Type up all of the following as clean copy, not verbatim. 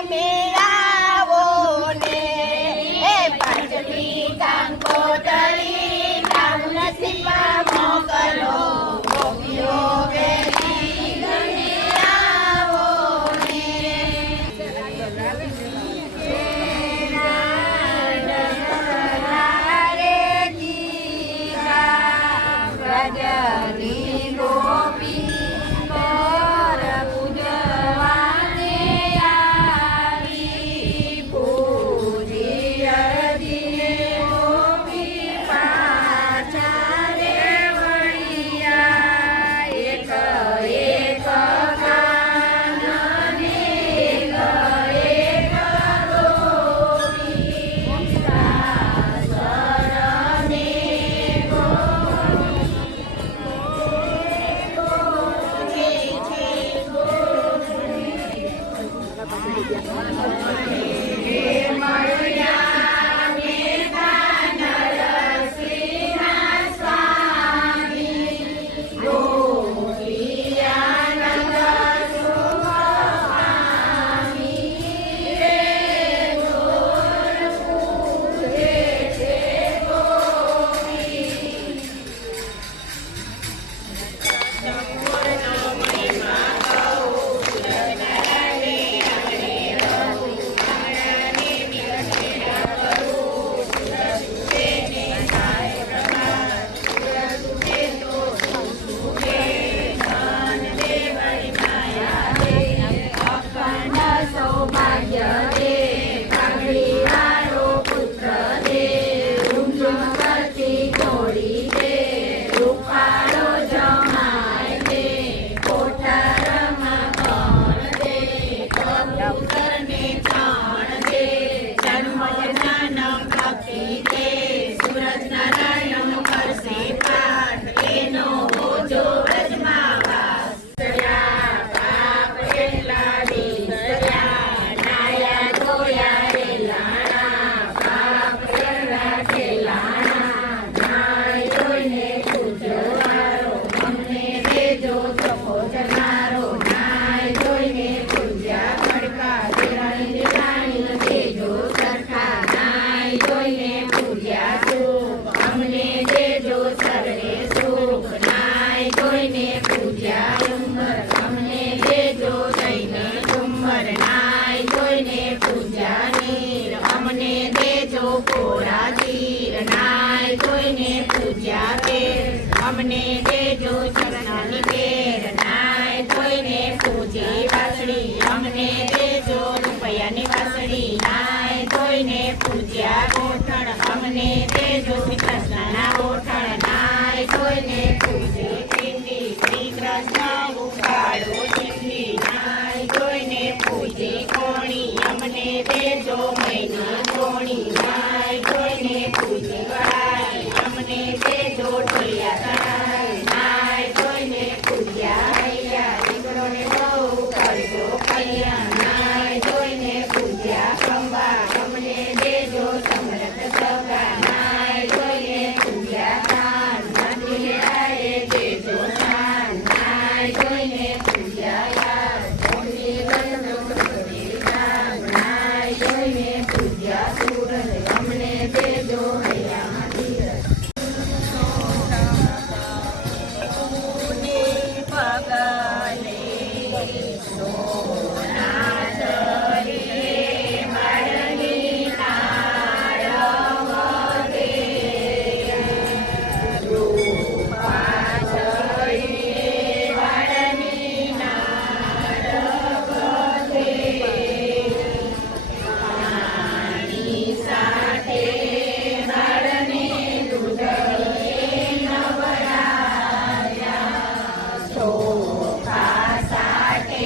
તમે આવો ને એ પાંચમી કંકોતરી નામ નસીબમાં મોકલો ગોપીઓ વેલી ગણે આવો ને વ્રજની ગોપી પર પૂજવાને આવી પૂજી અરજીને ગોપી પાછા રે વળિયા એક એક કાનને એક એક ગોપી સાસરને અમને દેજો ચરણાની બેર નાય ધોઈને પૂજી વાસળી અમને દેજો રૂપિયાની વાસળી નાય ધોઈને પૂજ્યા ગોઠણ અમને દેજો શ્રી કૃષ્ણના ગોઠણ નાય ધોઈને પૂજે ચીંડી શ્રી કૃષ્ણ ઉપાડો ચીંડી નાય ધોઈને પૂજે કોણી અમને દેજો મૈની કોણી નાય ધોઈને પૂજે વડાઈ અમને દેજો ઢોલિયા ચોખા સાટે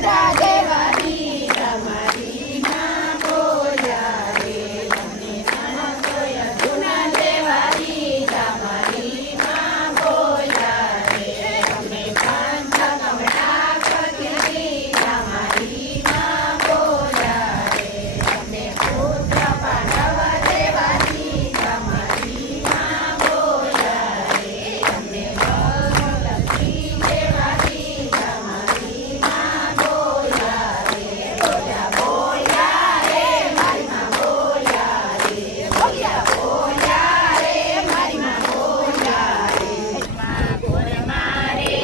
ભદ્રા દેવાની તમારી માં બોલ્યા રે તમને નાનકોય જૂના દેવાની તમારી માં બોલ્યા રે તમને પંચ કમળા કથિરી તમારી માં બોલ્યા રે તમને પુત્ર પાંડવ દેવાની તમારી માં બોલ્યા રે તમને લક્ષ્મી દેવાની તમારી માં બોલ્યા રે બોલ્યા બોલ્યા રે મારી માં બોલ્યા રે બોલ્યા બોલ્યા રે મારી માં બોલ્યા રે માં બોલ મારે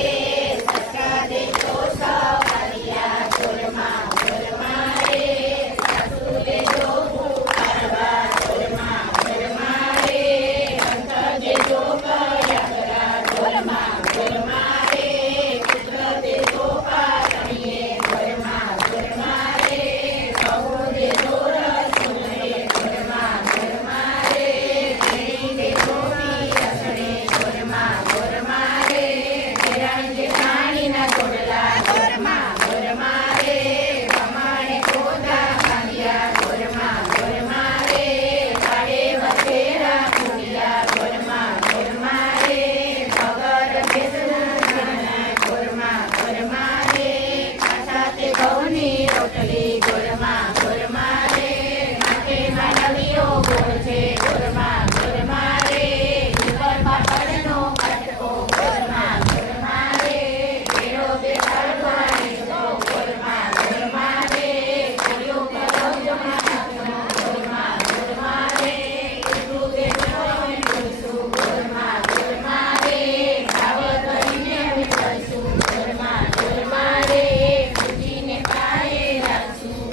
સકા દેજો સવારિયા ચોર માં બોલ મારે સાસુ દેજો કરવા ચોર માં બોલ મારે અંત દેજો કયા ચોર માં બોલ મારે પુત્ર દેજો પાતણીએ ચોર માં બોલ મારે કહો દેજો રસુલે ચોર માં બોલ મારે કેણી દેજો પીરસણે ચોર માં બોલ મારે કેરાણ જેઠાણીના ચોરલા ચોર માં બોલ મારે પ્રમાણે કોદા કાંડિયા ચોર માં બોલ મારે પાડે વચેરા કુડિયા ચોર માં બોલ મારે પગર ભેસના નાના ચોર માં બોલ મારે કાંઠા તે ઘઉંની રોટલી ચોર માં બોલ મારે માથે માંડવીઓ ગોળ છે ચોર માં બોલ મારે ઉપર પાપડનો કટકો ચોર માં બોલ મારે કેળો બેસાડવાની ચોર માં બોલ મારે કોળિયો કરો જમા ચોર માં બોલ મારે એટલું દેખાય જોઈશું ચોર માં બોલ મારે ભાવ કરીને વિચારશું ચોર માં બોલ મારે પૂજીને પાયે રાખશું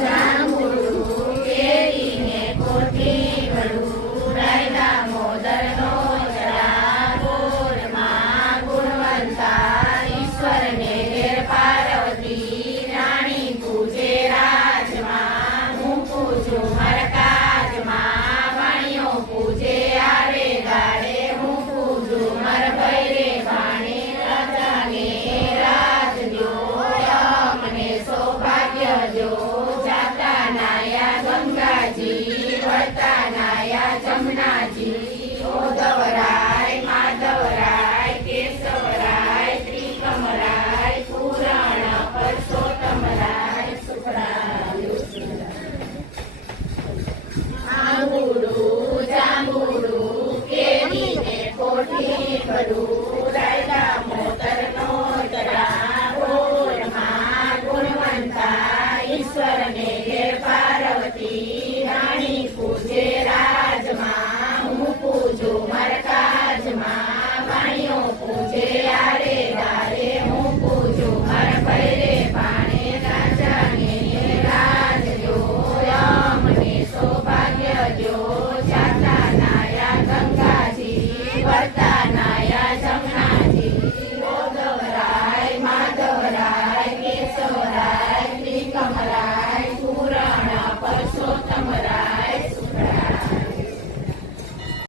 જાંબુડું કેરીને કોઠી ગળું રાયડા મોદરનો જરા બોલ માં ગુણવંતા ઈશ્વરને ઘેર પાર્વતી રાણી પૂજે રાજમાં હું પૂજું મરકાજમાં વાણીઓ પૂજે આરે ગાડે હું પૂજું મર ભૈરે વાણે રાજાને રાજ દ્યો મને સૌભાગ્ય દ્યો જાતા નાયા ગંગાજી વળતા નાયા જમનાજી ઓધવરાય માધવરાય કેશવરાય ત્રિકમરાય પુરાણ પરસોત્તમરાય સુખરાય આંબુડું જાંબુડું કેરીને કોઠી ગળું